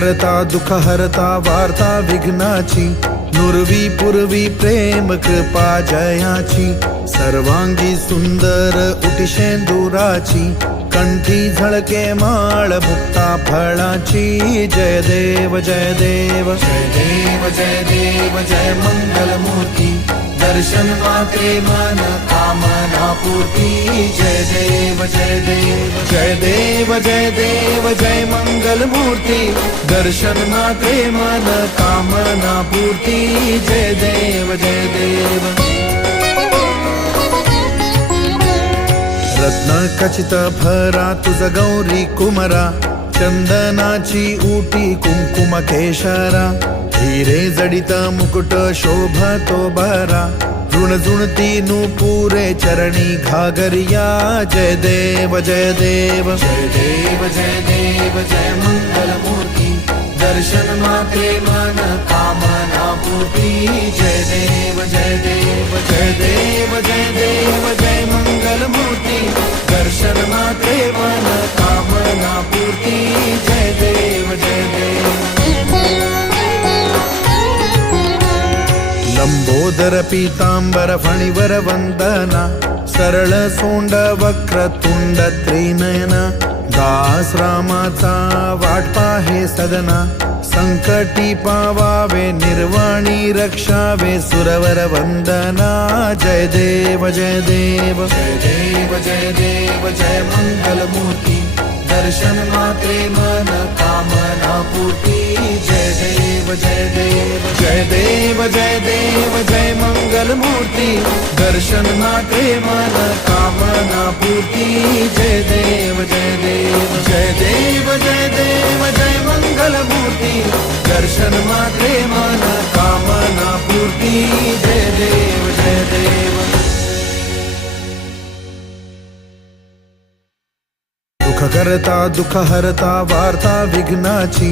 करता दुःख हरता वार्ता विघ्नाची, नुरवी पुरवी प्रेम कृपा जयाची, सर्वांगी सुंदर उटी शेंदुराची, कंठी झळके माळ मुक्ता फळाची। जय देव जय देव जय देव जय देव जय मंगल मूर्ती, दर्शन मात्रे मन कामना पूर्ती। जय देव जय देव जय देव जय देव जय मंगल मूर्ती, दर्शन मात्रे मन कामना पूर्ती। जय देव जय देव। रत्न खचित भरा तुझ गौरी कुमरा, चंदनाची उटी कुंकुम केशरा, हिरे जडित मुकुट शोभतो बरा, ऋणझुणती नुपुरे चरणी घागरिया। जय देव जय देव जय देव जय देव जय मंगल मूर्ती, दर्शन मात्रे मन कामना पूर्ती। जय देव जय देव जय देव जय देव जय मंगल मूर्ती, दर्शन मात्रे मन कामना पूर्ती। जय देव जय देव। लंबोदर पीतांबर फणिवर वंदना, सरळ सोंड वक्र तुंड त्रिनयना, दास रामाचा वाट पाहे सदना, संकटी पावावे निर्वाणी रक्षावे सुरवर वंदना। जय देव जय देव जय देव जय देव जय मंगल मूर्ती, दर्शन मात्रे मन कामना पूर्ती। जय देव जय देव जय देव जय देव जय मंगल मूर्ती, दर्शन मात्रे मन कामना पूर्ती। जय देव जय देव जय देव जय देव जय मंगल मूर्ती, दर्शन मात्रे मन कामना पूर्ती। जय देव जय देव। दुःख करता दुःख हरता वार्ता विघ्नाची,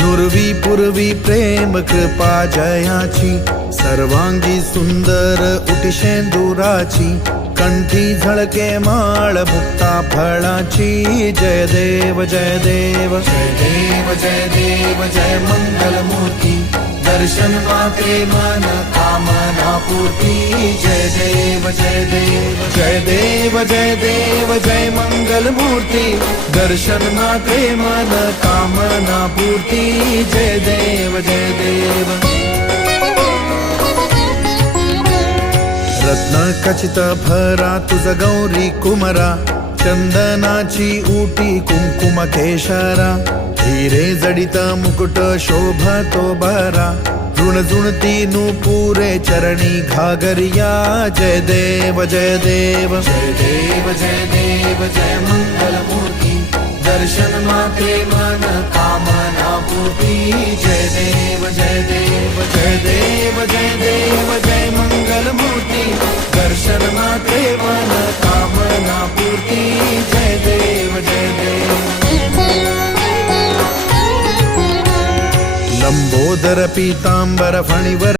नुरवी पुरवी प्रेम कृपा जयाची, सर्वांगी सुंदर उटी शेंदुराची, कंठी झळके माळ मुक्ता फळाची। जय देव जय देव जय देव जय देव जय मंगल मूर्ती, दर्शन मात्रे मन कामना पूर्ती। जय देव जय देव जय देव जय देव जय मंगल मूर्ती, दर्शन मात्रे मन कामना पूर्ती। जय देव जय देव। रत्न खचित भरा तुझ गौरी कुमरा, चंदनाची उटी कुंकुम केशरा, हिरे जडित मुकुट शोभतो बरा, ऋणझुणती नुपुरे चरणी घागरिया। जय देव जय देव जय देव जय देव जय मंगल मूर्ती, दर्शन मात्रे मन कामना पूर्ती। जय देव जय देव जय देव जय देव जय मंगल मूर्ती, दर्शन मात्रे मन कामना पूर्ती। जय देव जय देव। लंबोदर पीतांबर फणिवर